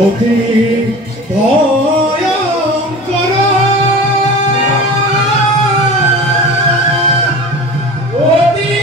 অতি ভয়ঙ্কর অতি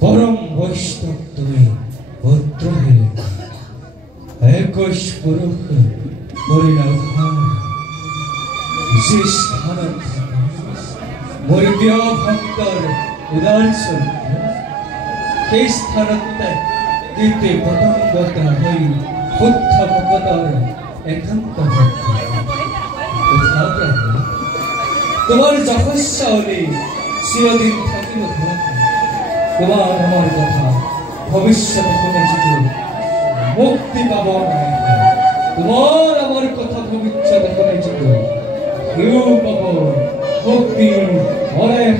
परम वैष्णव तुम्हें पुत्र है एकश पुरुष परिणाम स्थान मर्ग्य भक्तर उदाहरण সেই স্থানতে দিতে পতঙ্গতা হই শুদ্ধ ভকতৰ একান্ত ভক্ত তোমার যশস্বলী চিরদিন থাকিব তোমার আমার কথা ভবিষ্যতে শুনে যদি মুক্তি পাব তোমার আমার কথা ভবিষ্যতে শুনে যদি কেউ পাব মুক্তি অনেক